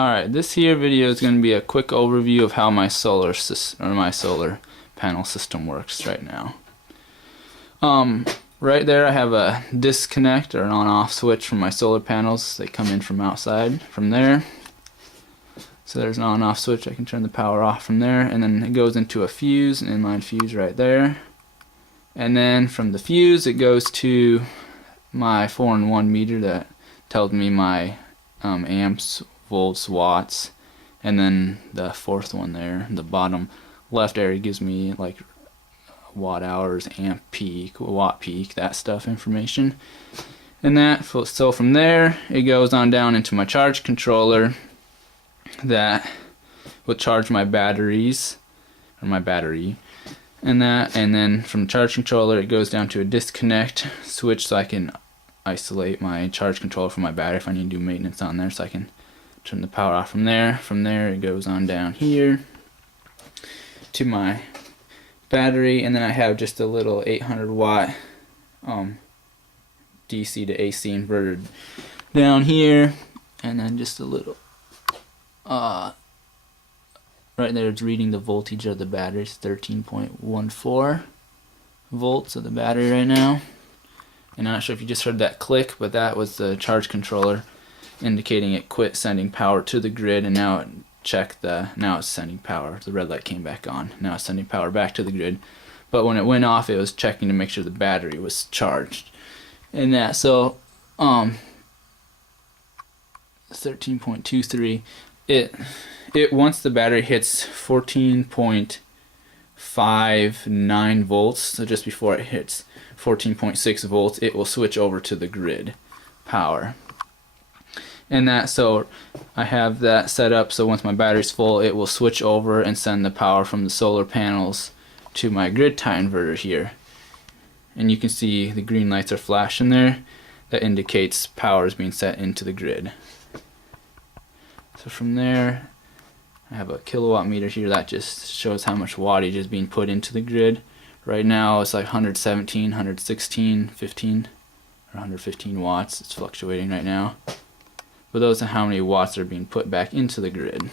Alright, this here video is going to be a quick overview of how my solar panel system works right now. Right there I have a disconnect or an on-off switch from my solar panels. They come in from outside from there. So there's an on-off switch. I can turn the power off from there, and then it goes into a fuse, an inline fuse right there. And then from the fuse it goes to my 4-in-1 meter that tells me my amps, volts, watts, and then the fourth one there, the bottom left area, gives me like watt hours, amp peak, watt peak, that stuff information. And that, so from there it goes on down into my charge controller that will charge my batteries, or my battery, and then from charge controller it goes down to a disconnect switch so I can isolate my charge controller from my battery if I need to do maintenance on there, so I can turn the power off from there. From there it goes on down here to my battery, and then I have just a little 800 watt DC to AC inverter down here, and then just a little right there it's reading the voltage of the battery. It's 13.14 volts of the battery right now. And I'm not sure if you just heard that click, but that was the charge controller indicating it quit sending power to the grid, and now now it's sending power. The red light came back on. Now it's sending power back to the grid. But when it went off, it was checking to make sure the battery was charged. And that, so 13.23, it once the battery hits 14.59 volts, so just before it hits 14.6 volts, it will switch over to the grid power. And that, so I have that set up so once my battery's full, it will switch over and send the power from the solar panels to my grid tie inverter here. And you can see the green lights are flashing there. That indicates power is being set into the grid. So from there, I have a kilowatt meter here that just shows how much wattage is being put into the grid. Right now it's like 117, 116, 15, or 115 watts. It's fluctuating right now. But those are how many watts are being put back into the grid.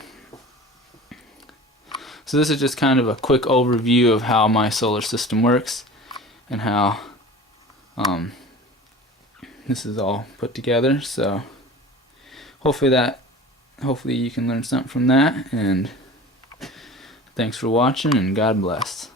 So this is just kind of a quick overview of how my solar system works and how this is all put together. So hopefully you can learn something from that, and thanks for watching, and God bless.